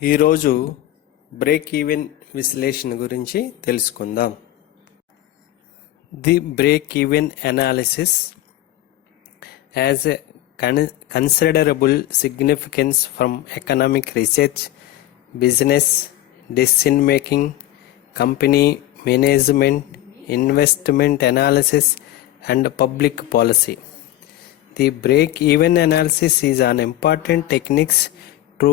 ఈరోజు break even విశ్లేషణ గురించి తెలుసుకుందాం. The break even analysis has a considerable significance from economic research, business decision making, company management, investment analysis and public policy. The break-even analysis is an important technique to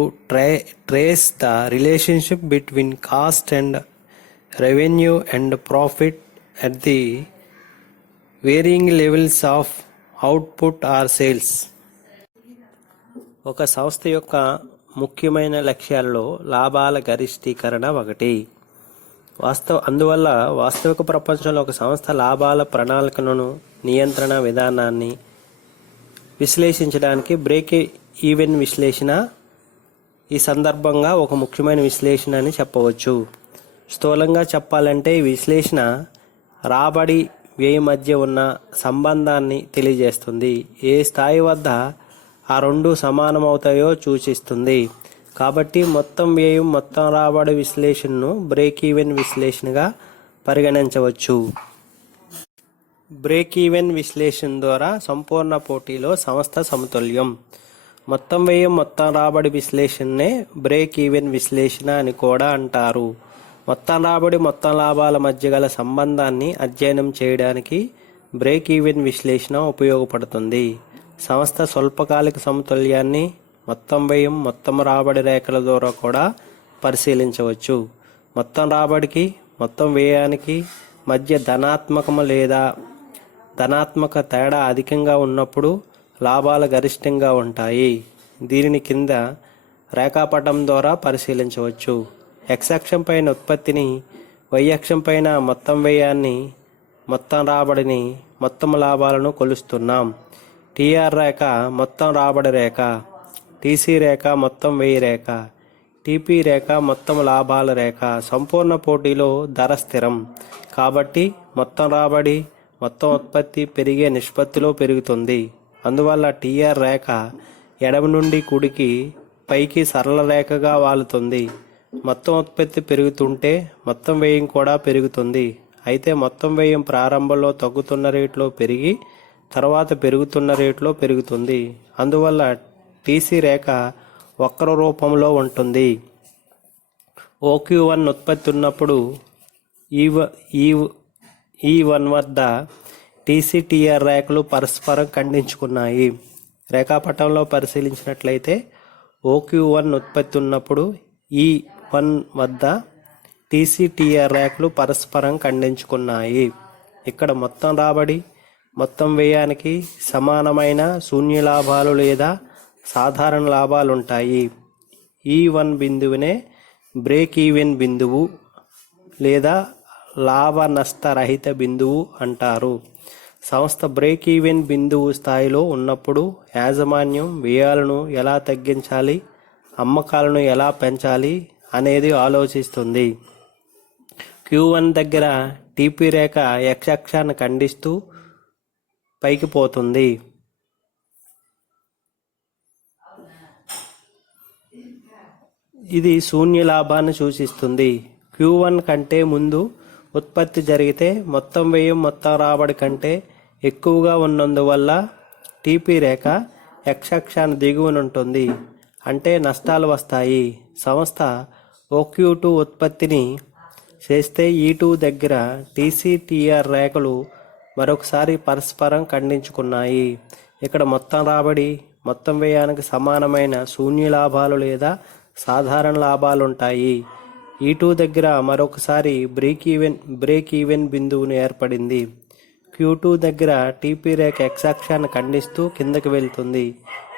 trace the relationship between cost and revenue and profit at the varying levels of output or sales. ఒక సంస్థ యొక్క ముఖ్యమైన లక్ష్యాల్లో లాభాల గరిష్టీకరణ ఒకటి. అందువల్ల వాస్తవిక ప్రపంచంలో ఒక సంస్థ లాభాల ప్రణాళికలను, నియంత్రణ విధానాన్ని విశ్లేషించడానికి బ్రేక్ ఈవెన్ విశ్లేషణ ఈ సందర్భంగా ఒక ముఖ్యమైన విశ్లేషణ అని చెప్పవచ్చు. స్థూలంగా చెప్పాలంటే ఈ విశ్లేషణ రాబడి, వ్యయం మధ్య ఉన్న సంబంధాన్ని తెలియజేస్తుంది. ఏ స్థాయి వద్ద ఆ రెండు సమానమవుతాయో సూచిస్తుంది. కాబట్టి మొత్తం వ్యయం, మొత్తం రాబడి విశ్లేషణను బ్రేక్ ఈవెన్ విశ్లేషణగా పరిగణించవచ్చు. బ్రేక్ ఈవెన్ విశ్లేషణ ద్వారా సంపూర్ణ పోటీలో సంస్థ సమతుల్యం. మొత్తం వ్యయం, మొత్తం రాబడి విశ్లేషణనే బ్రేక్ ఈవెన్ విశ్లేషణ అని కూడా అంటారు. మొత్తం రాబడి, మొత్తం లాభాల మధ్య గల సంబంధాన్ని అధ్యయనం చేయడానికి బ్రేక్ ఈవెన్ విశ్లేషణ ఉపయోగపడుతుంది. సంస్థ స్వల్పకాలిక సమతుల్యాన్ని మొత్తం వ్యయం, మొత్తం రాబడి రేఖల ద్వారా కూడా పరిశీలించవచ్చు. మొత్తం రాబడికి, మొత్తం వ్యయానికి మధ్య ధనాత్మకము లేదా ధనాత్మక తేడా అధికంగా ఉన్నప్పుడు లాభాలు గరిష్టంగా ఉంటాయి. దీనిని కింద రేఖాపటం ద్వారా పరిశీలించవచ్చు. ఎక్స్ అక్షం పైన ఉత్పత్తిని, వై అక్షం పైన మొత్తం వ్యయాన్ని, మొత్తం రాబడిని, మొత్తం లాభాలను కొలుస్తున్నాం. టీఆర్ రేఖ మొత్తం రాబడి రేఖ, టీసీ రేఖ మొత్తం వ్యయ రేఖ, టీపీ రేఖ మొత్తం లాభాల రేఖ. సంపూర్ణ పోటీలో ధర స్థిరం కాబట్టి మొత్తం రాబడి, మొత్తం ఉత్పత్తి పెరిగే నిష్పత్తిలో పెరుగుతుంది. అందువల్ల టీఆర్ రేఖ ఎడమ నుండి కుడికి పైకి సరళ రేఖగా వాలుతుంది. మొత్తం ఉత్పత్తి పెరుగుతుంటే మొత్తం వ్యయం కూడా పెరుగుతుంది. అయితే మొత్తం వ్యయం ప్రారంభంలో తగ్గుతున్న రేట్లో పెరిగి తర్వాత పెరుగుతున్న రేట్లో పెరుగుతుంది. అందువల్ల టీసీ రేఖ వక్ర రూపంలో ఉంటుంది. OQ1 ఉత్పత్తి ఉన్నప్పుడు E1 వద్ద TCTR రేఖలు పరస్పరం ఖండించుకున్నాయి. రేఖాపటంలో పరిశీలించినట్లయితే OQ1 ఉత్పత్తి ఉన్నప్పుడు E1 వద్ద TCTR రేఖలు పరస్పరం ఖండించుకున్నాయి. ఇక్కడ మొత్తం రాబడి, మొత్తం వ్యయానికి సమానమైన శూన్య లాభాలు లేదా సాధారణ లాభాలుంటాయి. E1 బిందువునే బ్రేక్ ఈవెన్ బిందువు లేదా లాభ నష్ట రహిత బిందువు అంటారు. సంస్థ బ్రేక్ ఈవెన్ బిందువు స్థాయిలో ఉన్నప్పుడు యాజమాన్యం వ్యయాలను ఎలా తగ్గించాలి, అమ్మకాలను ఎలా పెంచాలి అనేది ఆలోచిస్తుంది. Q1 దగ్గర టీపీ రేఖ x అక్షాన్ని ఖండిస్తూ పైకి పోతుంది. ఇది శూన్య లాభాన్ని సూచిస్తుంది. Q1 కంటే ముందు ఉత్పత్తి జరిగితే మొత్తం వ్యయం మొత్తం రాబడి కంటే ఎక్కువగా ఉన్నందువల్ల టీపీ రేఖ x అక్షాన్ని దిగువనుంటుంది, అంటే నష్టాలు వస్తాయి. సంస్థ OQ2 ఉత్పత్తిని చేస్తే E2 దగ్గర TCTR రేఖలు మరొకసారి పరస్పరం ఖండించుకున్నాయి. ఇక్కడ మొత్తం రాబడి, మొత్తం వ్యయానికి సమానమైన శూన్య లాభాలు లేదా సాధారణ లాభాలుంటాయి. E2 దగ్గర మరొకసారి బ్రేక్ ఈవెన్ బిందువును ఏర్పడింది. Q2 దగ్గర టీపీ రేఖ x అక్షాన్ని ఖండిస్తూ కిందకి వెళ్తుంది.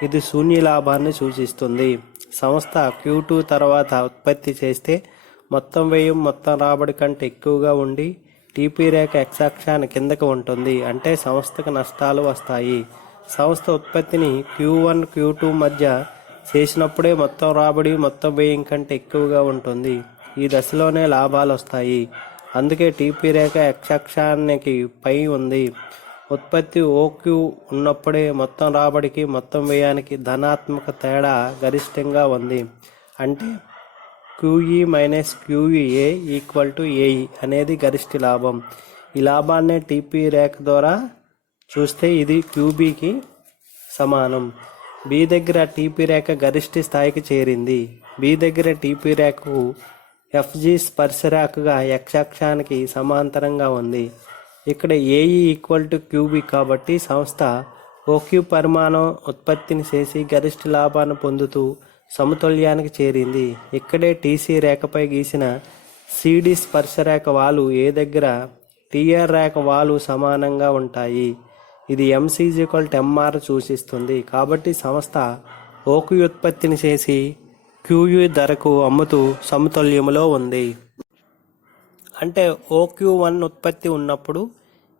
ఇది శూన్య లాభాన్ని సూచిస్తుంది. సంస్థ Q2 తర్వాత ఉత్పత్తి చేస్తే మొత్తం వ్యయం మొత్తం రాబడి కంటే ఎక్కువగా ఉండి టీపీ రేఖ x అక్షాన్ని కిందకి ఉంటుంది, అంటే సంస్థకు నష్టాలు వస్తాయి. సంస్థ ఉత్పత్తిని Q1, Q2 మధ్య చేసినప్పుడే మొత్తం రాబడి మొత్తం వ్యయం కంటే ఎక్కువగా ఉంటుంది. ఈ దశలోనే లాభాలు వస్తాయి. అందుకే టీపీ రేఖ x అక్షానికి పై ఉంది. ఉత్పత్తి OQ ఉన్నప్పుడే మొత్తం రాబడికి మొత్తం వ్యయానికి ధనాత్మక తేడా గరిష్టంగా ఉంది. అంటే QE minus QEA equal to AE అనేది గరిష్ట లాభం. ఈ లాభాన్ని టీపీ రేఖ ద్వారా చూస్తే ఇది క్యూబీకి సమానం. బి దగ్గర టీపీ రేఖ గరిష్ట స్థాయికి చేరింది. బి దగ్గర టీపీ రేఖకు ఎఫ్జి స్పర్శరేఖగా x అక్షానికి సమాంతరంగా ఉంది. ఇక్కడ ఏఈ ఈక్వల్ టు క్యూబీ కాబట్టి సంస్థ ఓక్యూ పరిమాణం ఉత్పత్తిని చేసి గరిష్ట లాభాన్ని పొందుతూ సమతుల్యానికి చేరింది. ఇక్కడే టీసీ రేఖపై గీసిన సిడి స్పర్శరేఖ వాలు ఏ దగ్గర టీఆర్ రేఖ వాలు సమానంగా ఉంటాయి. ఇది ఎంసీ/ఎంఆర్ సూచిస్తుంది. కాబట్టి సంస్థ ఓక్యూ ఉత్పత్తిని చేసి క్యూయూ ధరకు అమ్ముతూ సమతుల్యములో ఉంది. అంటే ఓక్యూ1 ఉత్పత్తి ఉన్నప్పుడు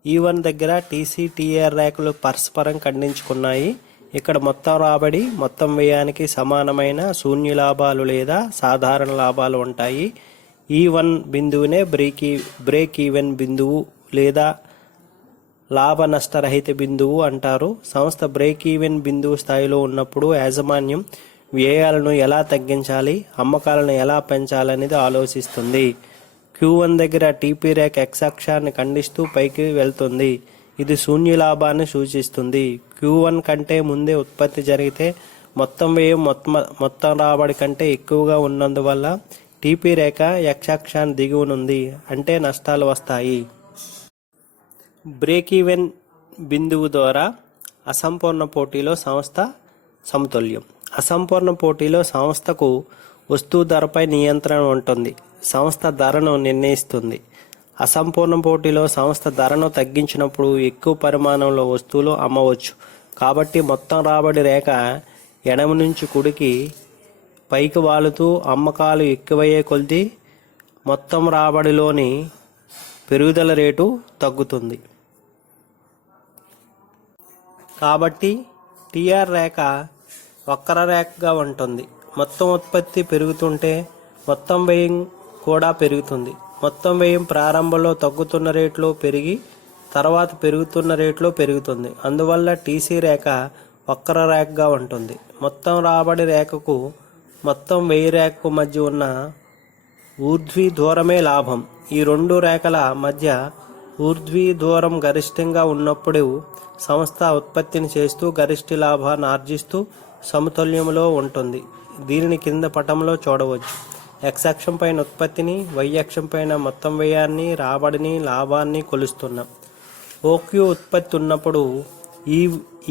ఈ1 దగ్గర టీసీ టీఆర్ రేఖలు పరస్పరం ఖండించుకున్నాయి. ఇక్కడ మొత్తం రాబడి మొత్తం వ్యయానికి సమానమైన శూన్య లాభాలు లేదా సాధారణ లాభాలు ఉంటాయి. ఈ1 బిందువునే బ్రేక్ ఈవెన్ బిందువు లేదా లాభ నష్టరహిత బిందువు అంటారు. సంస్థ బ్రేక్ ఈవెన్ బిందువు స్థాయిలో ఉన్నప్పుడు యాజమాన్యం వ్యయాలను ఎలా తగ్గించాలి, అమ్మకాలను ఎలా పెంచాలనేది ఆలోచిస్తుంది. క్యూ1 దగ్గర టీపీ రేఖ x అక్షాన్ని ఖండిస్తూ పైకి వెళ్తుంది. ఇది శూన్య లాభాన్ని సూచిస్తుంది. క్యూ1 కంటే ముందే ఉత్పత్తి జరిగితే మొత్తం వ్యయం మొత్తం రాబడి కంటే ఎక్కువగా ఉన్నందువల్ల టీపీ రేఖ x అక్షాన్ని దిగువనుంది, అంటే నష్టాలు వస్తాయి. బ్రేక్ ఈవెన్ బిందువు ద్వారా అసంపూర్ణ పోటీలో సంస్థ సమతుల్యం. అసంపూర్ణ పోటీలో సంస్థకు వస్తువు ధరపై నియంత్రణ ఉంటుంది. సంస్థ ధరను నిర్ణయిస్తుంది. అసంపూర్ణ పోటీలో సంస్థ ధరను తగ్గించినప్పుడు ఎక్కువ పరిమాణంలో వస్తువులు అమ్మవచ్చు. కాబట్టి మొత్తం రాబడి రేఖ ఎడమ నుంచి కుడికి పైకి వాలుతూ అమ్మకాలు ఎక్కువయ్యే కొద్దీ మొత్తం రాబడిలోని పెరుగుదల రేటు తగ్గుతుంది. కాబట్టి టీఆర్ రేఖ వక్ర రేఖగా ఉంటుంది. మొత్తం ఉత్పత్తి పెరుగుతుంటే మొత్తం వ్యయం కూడా పెరుగుతుంది. మొత్తం వ్యయం ప్రారంభంలో తగ్గుతున్న రేట్లో పెరిగి తర్వాత పెరుగుతున్న రేట్లో పెరుగుతుంది. అందువల్ల టీసీ రేఖ వక్ర రేఖగా ఉంటుంది. మొత్తం రాబడి రేఖకు మొత్తం వ్యయ రేఖకు మధ్య ఉన్న ఊర్ధ్వీ దూరమే లాభం. ఈ రెండు రేఖల మధ్య ఊర్ధ్వీ దూరం గరిష్టంగా ఉన్నప్పుడు సంస్థ ఉత్పత్తిని చేస్తూ గరిష్ట లాభాన్ని ఆర్జిస్తూ సమతుల్యంలో ఉంటుంది. దీనిని కింద పటంలో చూడవచ్చు. x అక్షం పైన ఉత్పత్తిని, y అక్షం పైన మొత్తం వ్యయాన్ని, రాబడిని, లాభాన్ని కొలుస్తున్నాం. ఓక్యూ ఉత్పత్తి ఉన్నప్పుడు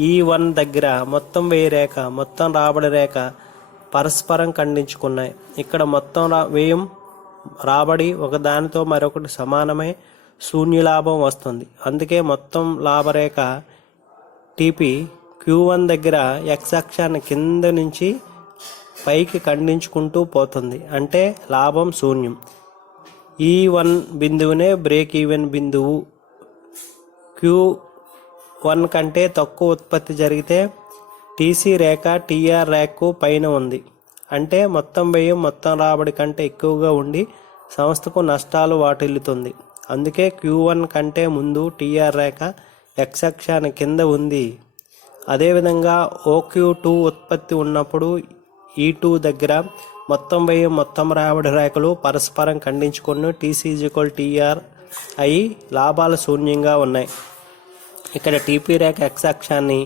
ఈ1 దగ్గర మొత్తం వ్యయ రేఖ మొత్తం రాబడి రేఖ పరస్పరం ఖండించుకున్నాయి. ఇక్కడ మొత్తం వ్యయం రాబడి ఒకదానితో మరొకటి సమానమై శూన్య లాభం వస్తుంది. అందుకే మొత్తం లాభరేఖ టీపీ క్యూ1 దగ్గర x అక్షాన్ని కింద నుంచి పైకి ఖండించుకుంటూ పోతుంది, అంటే లాభం శూన్యం. ఈ1 బిందువునే బ్రేక్ ఈవెన్ బిందువు. క్యూ1 కంటే తక్కువ ఉత్పత్తి జరిగితే టీసీ రేఖ టీఆర్ రేఖకు పైన ఉంది, అంటే మొత్తం వ్యయం మొత్తం రాబడి కంటే ఎక్కువగా ఉండి సంస్థకు నష్టాలు వాటిల్లుతుంది. అందుకే క్యూ1 కంటే ముందు టీఆర్ రేఖ x అక్షాన్ని కింద ఉంది. అదేవిధంగా ఓక్యూ2 ఉత్పత్తి ఉన్నప్పుడు ఈ2 దగ్గర మొత్తం వ్యయం మొత్తం రాబడి రేఖలు పరస్పరం ఖండించుకొని టీసీ/టీఆర్ అయి లాభాలు శూన్యంగా ఉన్నాయి. ఇక్కడ టీపీ రేఖ x అక్షాన్ని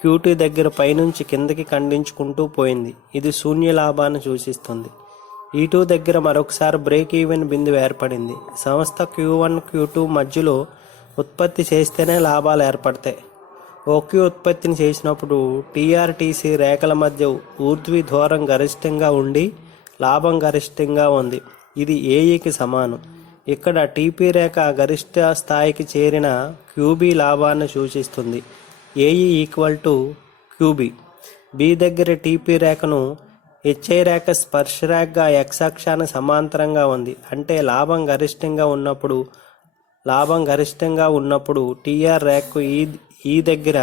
క్యూ2 దగ్గర పైనుంచి కిందకి ఖండించుకుంటూ పోయింది. ఇది శూన్య లాభాన్ని సూచిస్తుంది. ఈ2 దగ్గర మరొకసారి బ్రేక్ ఈవెన్ బిందువు ఏర్పడింది. సంస్థ క్యూ1 క్యూ2 మధ్యలో ఉత్పత్తి చేస్తేనే లాభాలు ఏర్పడతాయి. ఓక్యూ ఉత్పత్తిని చేసినప్పుడు టీఆర్టీసీ రేఖల మధ్య ఊర్ధ్వీ దూరం గరిష్టంగా ఉండి లాభం గరిష్టంగా ఉంది. ఇది ఏఈకి సమానం. ఇక్కడ టీపీ రేఖ గరిష్ట స్థాయికి చేరిన క్యూబీ లాభాన్ని సూచిస్తుంది. AE equal to QB. B దగ్గర టీపీ రేఖను హెచ్ఐ రేఖ స్పర్శరేఖగా x అక్షానికి సమాంతరంగా ఉంది, అంటే లాభం గరిష్టంగా ఉన్నప్పుడు టీఆర్ రేఖకు ఈ దగ్గర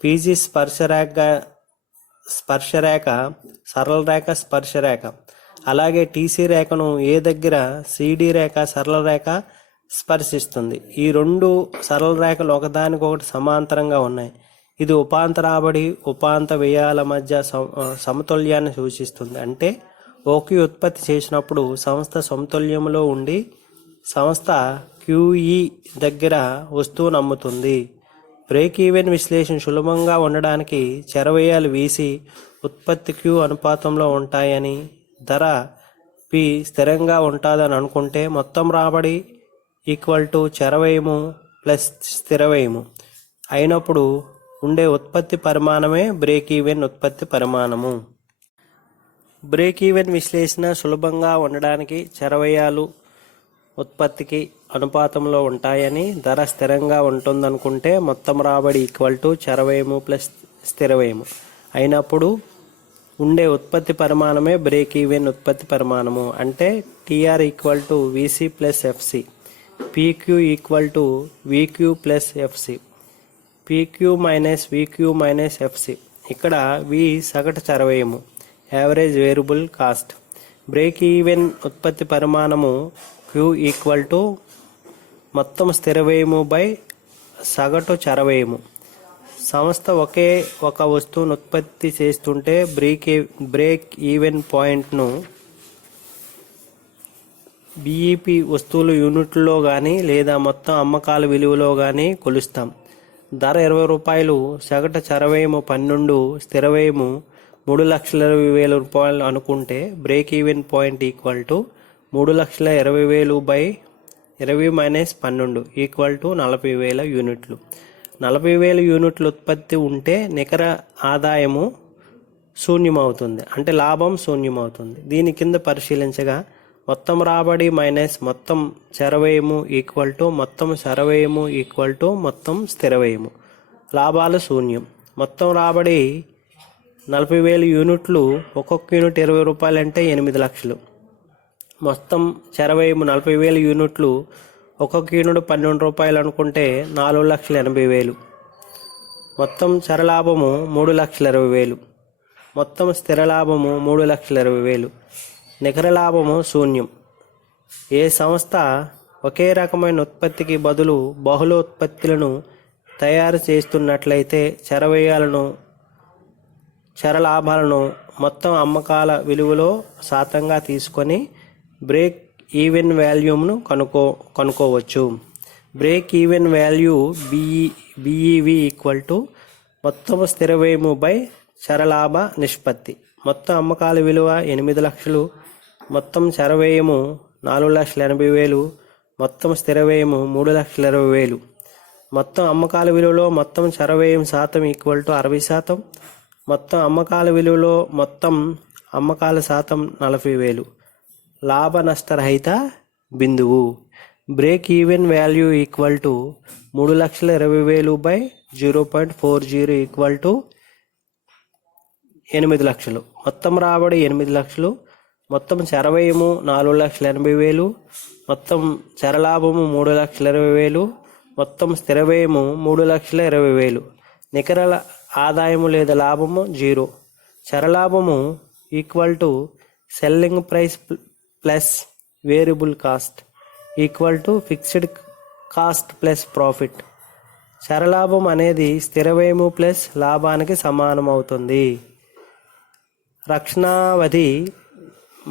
పీజీ స్పర్శరేఖ సరళ రేఖ స్పర్శరేఖ. అలాగే టీసీ రేఖను ఏ దగ్గర సిడి రేఖ సరళ రేఖ స్పర్శిస్తుంది. ఈ రెండు సరళ రేఖలు ఒకదానికొకటి సమాంతరంగా ఉన్నాయి. ఇది ఉపాంత రాబడి ఉపాంత వ్యయాల మధ్య సమతుల్యాన్ని సూచిస్తుంది. అంటే ఓక్యూ ఉత్పత్తి చేసినప్పుడు సంస్థ సమతుల్యంలో ఉండి సంస్థ క్యూఈ దగ్గర వస్తువును అమ్ముతుంది. బ్రేక్ ఈవెన్ విశ్లేషణ సులభంగా ఉండడానికి చెరవేయాలు వీసి ఉత్పత్తి క్యూ అనుపాతంలో ఉంటాయని, ధర పి స్థిరంగా ఉంటుందని అనుకుంటే మొత్తం రాబడి ఈక్వల్ టు చెరవేయము ప్లస్ స్థిరవేయము అయినప్పుడు ఉండే ఉత్పత్తి పరిమాణమే బ్రేక్ ఈవెన్ ఉత్పత్తి పరిమాణము. బ్రేక్ ఈవెన్ విశ్లేషణ సులభంగా ఉండడానికి చెరవేయాలు ఉత్పత్తికి అనుపాతంలో ఉంటాయని, ధర స్థిరంగా ఉంటుందనుకుంటే మొత్తం రాబడి ఈక్వల్ టు చెరవేయము ప్లస్ స్థిరవేయము అయినప్పుడు ఉండే ఉత్పత్తి పరిమాణమే బ్రేక్ ఈవెన్ ఉత్పత్తి పరిమాణము. అంటే TR equal to VC plus FC, PQ equal to VQ plus FC, PQ minus VQ minus FC. ఇక్కడ వి సగటు చెరవేయము, average variable cost. Break even ఉత్పత్తి పరిమాణము క్యూ ఈక్వల్ టు మొత్తం స్థిరవేయము బై సగటు చెరవేయము. సంస్థ ఒకే ఒక వస్తువును ఉత్పత్తి చేస్తుంటే బ్రేక్ ఈవెన్ పాయింట్ను బీఈపీ వస్తువులు యూనిట్లో కానీ లేదా మొత్తం అమ్మకాల విలువలో కానీ కొలుస్తాం. ధర 20 రూపాయలు, సగటు చెరవేయము 12, స్థిరవేయము 3,20,000 రూపాయలు అనుకుంటే break even point equal to 3,20,000 by 20 minus 12 equal to 40,000 యూనిట్లు. 40,000 యూనిట్ల ఉత్పత్తి ఉంటే నికర ఆదాయము శూన్యమవుతుంది, అంటే లాభం శూన్యమవుతుంది. దీని కింద పరిశీలించగా మొత్తం రాబడి మైనస్ మొత్తం చెరవేయము ఈక్వల్ టు మొత్తం చెరవేయము ఈక్వల్ టు మొత్తం స్థిరవేయము. లాభాలు శూన్యం. మొత్తం రాబడి 40,000 యూనిట్లు, ఒక్కొక్క యూనిట్ 20 రూపాయలు అంటే 8 లక్షలు. మొత్తం చెరవేయము 40,000 యూనిట్లు, ఒక్కొక్క యూనిట్ 12 రూపాయలు అనుకుంటే 4,80,000. మొత్తం చరలాభము 3,20,000. మొత్తం స్థిర లాభము 3,20,000. నికర లాభము శూన్యం. ఏ సంస్థ ఒకే రకమైన ఉత్పత్తికి బదులు బహుళ ఉత్పత్తులను తయారు చేస్తున్నట్లయితే చెరవేయాలను, చరలాభాలను మొత్తం అమ్మకాల విలువలో శాతంగా తీసుకొని బ్రేక్ ఈవెన్ వాల్యూమ్ను కనుక్కోవచ్చు. Break even value BEV equal to మొత్తం స్థిరవేయము బై చరలాభ నిష్పత్తి. మొత్తం అమ్మకాల విలువ 8 లక్షలు, మొత్తం చెరవేయము 4,80,000, మొత్తం స్థిరవేయము 3,20,000. మొత్తం అమ్మకాల విలువలో మొత్తం చెరవేయం శాతం ఈక్వల్ టు 60%. మొత్తం అమ్మకాల విలువలో మొత్తం అమ్మకాల శాతం 40,000. లాభ నష్టరహిత బిందువు. Break even value equal to 3,20,000 by 0.40 equal to 8 లక్షలు. మొత్తం రాబడి 8 లక్షలు, మొత్తం చెరవేయము 4,80,000, మొత్తం చరలాభము 3,20,000, మొత్తం స్థిరవేయము 3,20,000. నికర ఆదాయము లేదా లాభము 0. చరలాభము equal to selling price plus variable cost equal to fixed cost plus profit. చరలాభం అనేది స్థిరవేయము ప్లస్ లాభానికి సమానమవుతుంది. రక్షణావధి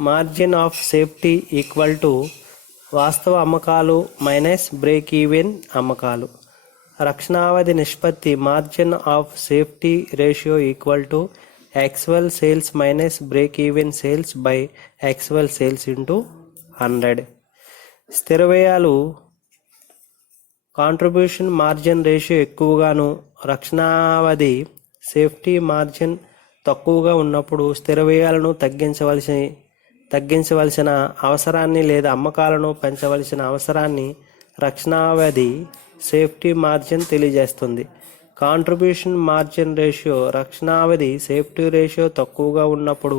margin of safety equal to వాస్తవ అమ్మకాలు మైనస్ బ్రేక్ ఈవెన్ అమ్మకాలు. రక్షణావధి నిష్పత్తి margin of safety ratio equal to actual sales minus break even sales by actual sales into 100. స్థిర వ్యయాలు కాంట్రిబ్యూషన్ మార్జిన్ రేషియో ఎక్కువగాను, రక్షణావధి సేఫ్టీ మార్జిన్ తక్కువగా ఉన్నప్పుడు స్థిర వ్యయాలను తగ్గించవలసిన అవసరాన్ని లేదా అమ్మకాలను పెంచవలసిన అవసరాన్ని రక్షణావధి సేఫ్టీ మార్జిన్ తెలియజేస్తుంది. కాంట్రిబ్యూషన్ మార్జిన్ రేషియో రక్షణావధి సేఫ్టీ రేషియో తక్కువగా ఉన్నప్పుడు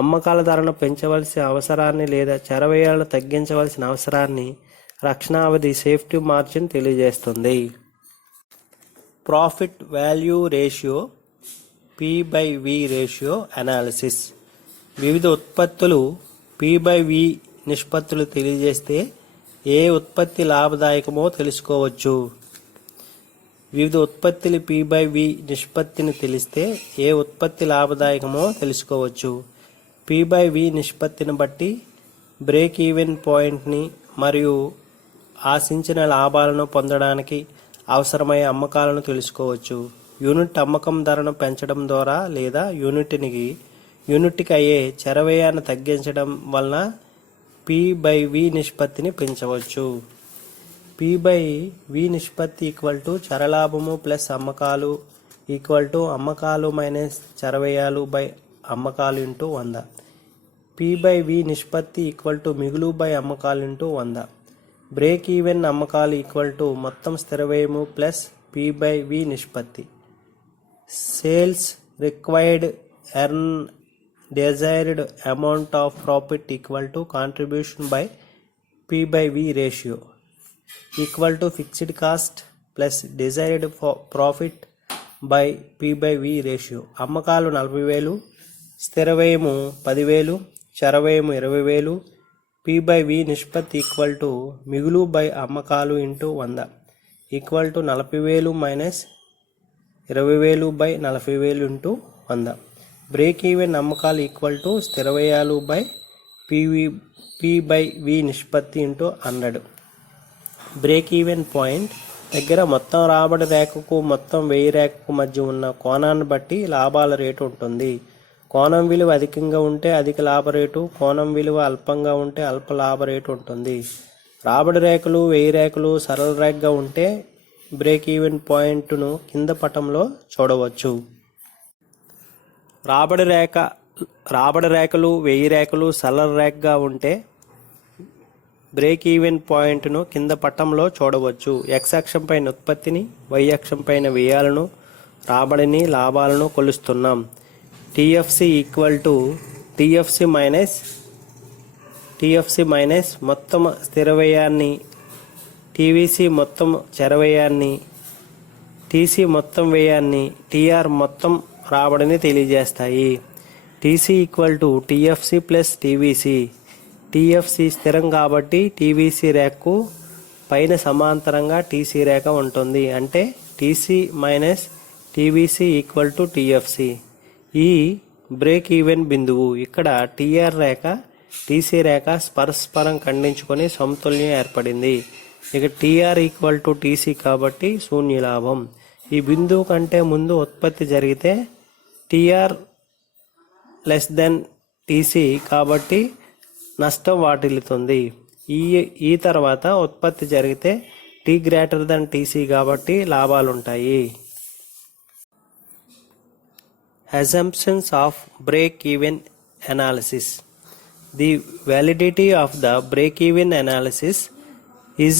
అమ్మకాల ధరను పెంచవలసిన అవసరాన్ని లేదా చెరవేయాలను తగ్గించవలసిన అవసరాన్ని రక్షణావధి సేఫ్టీ మార్జిన్ తెలియజేస్తుంది. Profit value ratio P/V ratio analysis. వివిధ ఉత్పత్తులు P/V నిష్పత్తులు తెలియజేస్తే ఏ ఉత్పత్తి లాభదాయకమో తెలుసుకోవచ్చు. వివిధ ఉత్పత్తులు P/V నిష్పత్తిని తెలిస్తే ఏ ఉత్పత్తి లాభదాయకమో తెలుసుకోవచ్చు. P/V నిష్పత్తిని బట్టి బ్రేక్ ఈవెన్ పాయింట్ని మరియు ఆశించిన లాభాలను పొందడానికి అవసరమయ్యే అమ్మకాలను తెలుసుకోవచ్చు. యూనిట్ అమ్మకం ధరను పెంచడం ద్వారా లేదా యూనిట్కి అయ్యే చరవ్యయాన్ని తగ్గించడం వలన P/V నిష్పత్తిని పెంచవచ్చు. P/V నిష్పత్తి ఈక్వల్ టు చరలాభము ప్లస్ అమ్మకాలు ఈక్వల్ టు అమ్మకాలు మైనస్ చరవ్యయాలు బై అమ్మకాలు ఇంటూ 100. P/V నిష్పత్తి ఈక్వల్ టు మిగులు బై అమ్మకాలు ఇంటూ 100. బ్రేక్ ఈవెన్ అమ్మకాలు ఈక్వల్ టు మొత్తం స్థిర వ్యయము ప్లస్ P/V నిష్పత్తి. Sales required earn desired amount of profit equal to contribution by P/V ratio equal to fixed cost plus desired profit by P/V ratio. అమ్మకాలు 40,000, స్థిర వ్యయము 10,000, చరవ్యయము 20,000. P/V నిష్పత్తి equal to మిగులు by అమ్మకాలు into 100 equal to 40,000 minus 20,000 by 40,000 into 100. Break even అమ్మకాలు equal to స్థిర వ్యయాలు by P/V నిష్పత్తి into 100. Break even point దగ్గర మొత్తం రాబడి రేఖకు మొత్తం వ్యయ రేఖకు మధ్య ఉన్న కోణాన్ని బట్టి లాభాల రేటు ఉంటుంది. కోణం విలువ అధికంగా ఉంటే అధిక లాభ రేటు, కోణం విలువ అల్పంగా ఉంటే అల్ప లాభ రేటు ఉంటుంది. రాబడి రేఖలు వ్యయ రేఖలు సరళ రేఖగా ఉంటే బ్రేక్ ఈవెన్ పాయింట్ను కింద పటంలో చూడవచ్చు. రాబడి రేఖలు వ్యయ రేఖలు సరళ రేఖగా ఉంటే బ్రేక్ ఈవెన్ పాయింట్ను కింద పటంలో చూడవచ్చు. X అక్షం పైన ఉత్పత్తిని, Y అక్షం పైన వ్యయాలను, రాబడిని, లాభాలను కొలుస్తున్నాం. TFC equal to TFC minus మొత్తం స్థిర వ్యయాన్ని, TVC మొత్తం చర వ్యయాన్ని, TC మొత్తం వ్యయాన్ని, TR మొత్తం రాబడిని తెలియజేస్తాయి. TC equal to TFC plus TVC. TFC స్థిరం కాబట్టి TVC రేఖకు పైన సమాంతరంగా TC రేఖ ఉంటుంది. అంటే TC minus TVC equal to TFC. ఈ బ్రేక్ ఈవెన్ బిందువు ఇక్కడ TR రేఖ TC రేఖ పరస్పరం ఖండించుకొని సమతుల్యం ఏర్పడింది. ఇక TR ఈక్వల్ టు TC కాబట్టి శూన్య లాభం. ఈ బిందువు కంటే ముందు ఉత్పత్తి జరిగితే TR లెస్ దెన్ TC కాబట్టి నష్టం వాటిల్లుతుంది. ఈ తర్వాత ఉత్పత్తి జరిగితే T గ్రేటర్ దెన్ TC కాబట్టి లాభాలుంటాయి. Assumptions of break-even analysis. The validity of the break-even analysis is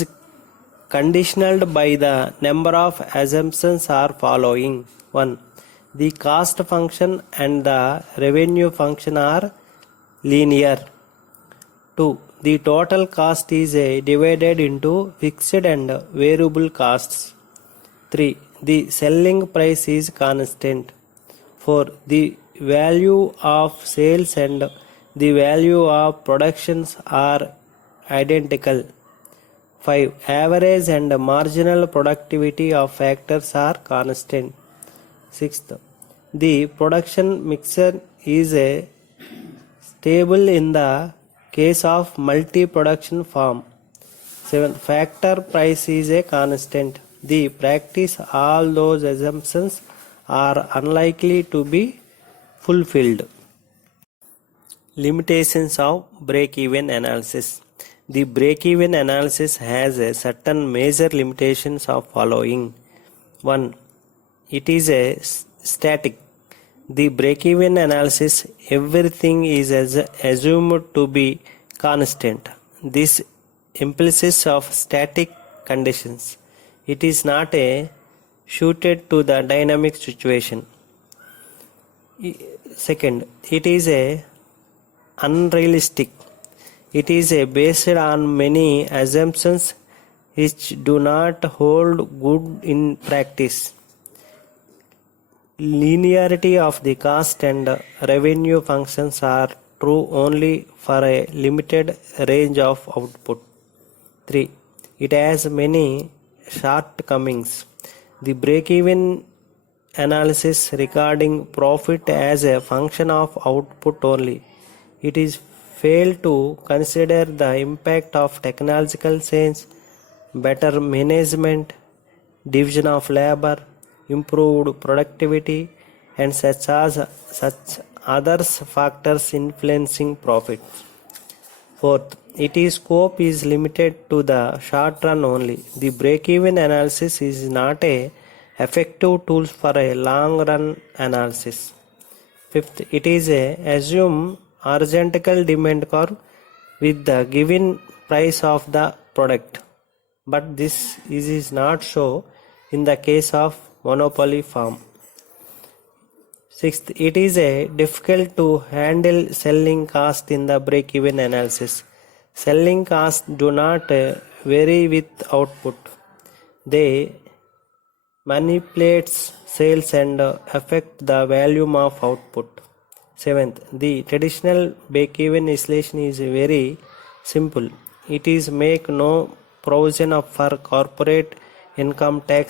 conditioned by the number of assumptions are following. 1. The cost function and the revenue function are linear. 2. The total cost is divided into fixed and variable costs. 3. The selling price is constant. 4. The value of sales and the value of productions are identical. 5. Average and marginal productivity of factors are constant. 6th. The production mixture is stable in the case of multi-production farm. 7th. Factor price is a constant. The practice all those assumptions are unlikely to be fulfilled. Limitations of break-even analysis. The break-even analysis has a certain major limitations of following. 1. It is a static. The break-even analysis, everything is assumed to be constant. This implies of static conditions. It is not suited to the dynamic situation. Second, it is unrealistic. It is based on many assumptions which do not hold good in practice. Linearity of the cost and revenue functions are true only for a limited range of output. 3. It has many shortcomings. The break-even analysis regarding profit as a function of output only It is failed to consider the impact of technological change, better management, division of labor, improved productivity, and such others factors influencing profit. Fourth, its scope is limited to the short run only. The break-even analysis is not a effective tool for a long-run analysis. Fifth, it is a assume horizontal demand curve with the given price of the product, but this is not so in the case of monopoly firm. Sixth, it is a difficult to handle selling cost in the break-even analysis. Selling costs do not vary with output. They manipulate sales and affect the volume of output. Seventh, the traditional break-even installation is very simple. It is make no provision for corporate income tax,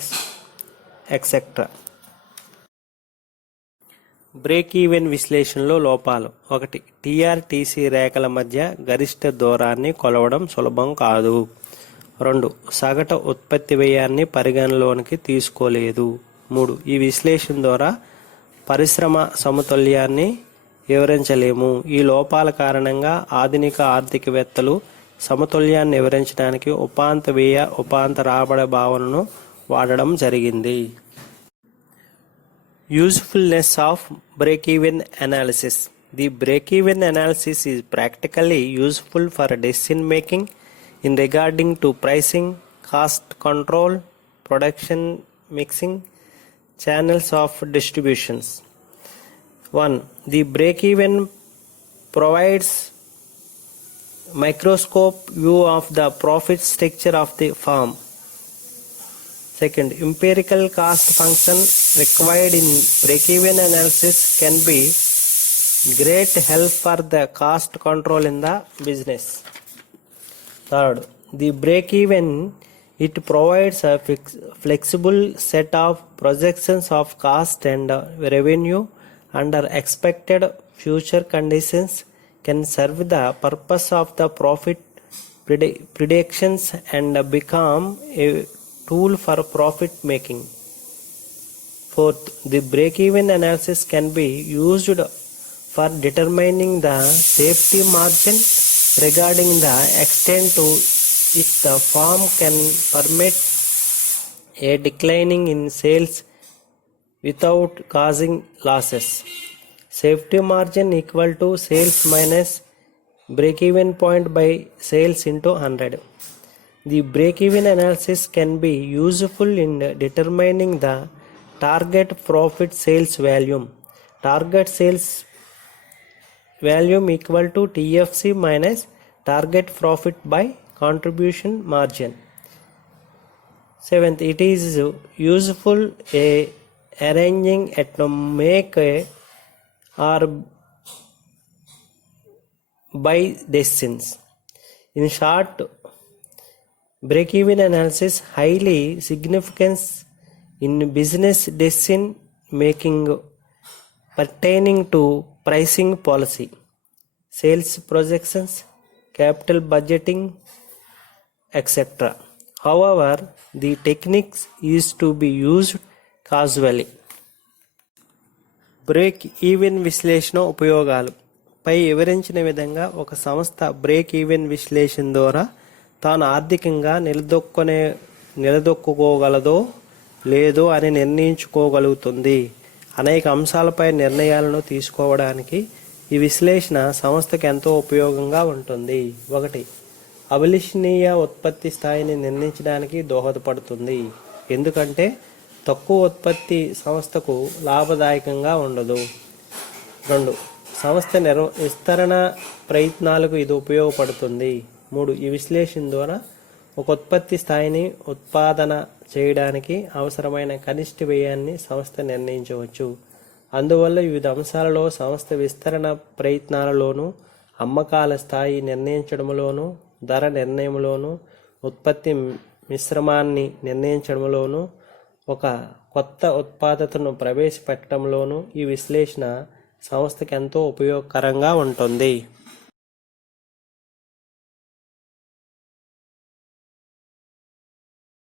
etc. Break even విశ్లేషణలో లోపాలు. 1. టీఆర్టీసీ రేఖల మధ్య గరిష్ట దూరాన్ని కొలవడం సులభం కాదు. 2. సగటు ఉత్పత్తి వ్యయాన్ని పరిగణలోనికి తీసుకోలేదు. 3. ఈ విశ్లేషణ ద్వారా పరిశ్రమ సమతుల్యాన్ని వివరించలేము. ఈ లోపాల కారణంగా ఆధునిక ఆర్థికవేత్తలు సమతుల్యాన్ని వివరించడానికి ఉపాంత వ్యయ ఉపాంత రాబడి భావనను వాడడం జరిగింది. Usefulness of break-even analysis. The break-even analysis is practically useful for decision making in regarding to pricing, cost control, production mixing, channels of distributions. 1. The break-even provides microscope view of the profit structure of the firm. Second, empirical cost function required in break-even analysis can be great help for the cost control in the business. Third, the break-even, it provides a flexible set of projections of cost and revenue under expected future conditions, can serve the purpose of the profit predictions and become a tool for profit making. Fourth, the break-even analysis can be used for determining the safety margin regarding the extent to which the firm can permit a declining in sales without causing losses. Safety margin equal to sales minus break-even point by sales into 100. The break-even analysis can be useful in determining the target profit sales volume. Target sales volume equal to TFC minus target profit by contribution margin. 7th, it is useful arranging at make or buy decisions. In short, break-even analysis highly significant in business decision making pertaining to pricing policy, sales projections, capital budgeting, etc. However, the techniques is to be used casually. Break even విశ్లేషణ ఉపయోగాలు. పై వివరించిన విధంగా ఒక సంస్థ break even విశ్లేషణ ద్వారా తాను ఆర్థికంగా నిలదొక్కుకోగలదో లేదో అని నిర్ణయించుకోగలుగుతుంది. అనేక అంశాలపై నిర్ణయాలను తీసుకోవడానికి ఈ విశ్లేషణ సంస్థకు ఎంతో ఉపయోగంగా ఉంటుంది. 1. అభిలషణీయ ఉత్పత్తి స్థాయిని నిర్ణయించడానికి దోహదపడుతుంది. ఎందుకంటే తక్కువ ఉత్పత్తి సంస్థకు లాభదాయకంగా ఉండదు. 2. సంస్థ విస్తరణ ప్రయత్నాలకు ఇది ఉపయోగపడుతుంది. 3. ఈ విశ్లేషణ ద్వారా ఒక ఉత్పత్తి స్థాయిని ఉత్పాదన చేయడానికి అవసరమైన కనిష్ట వ్యయాన్ని సంస్థ నిర్ణయించవచ్చు. అందువల్ల వివిధ అంశాలలో సంస్థ విస్తరణ ప్రయత్నాలలోనూ, అమ్మకాల స్థాయి నిర్ణయించడంలోనూ, ధర నిర్ణయంలోనూ, ఉత్పత్తి మిశ్రమాన్ని నిర్ణయించడంలోనూ, ఒక కొత్త ఉత్పాదతను ప్రవేశపెట్టడంలోనూ ఈ విశ్లేషణ సంస్థకు ఎంతో ఉపయోగకరంగా ఉంటుంది.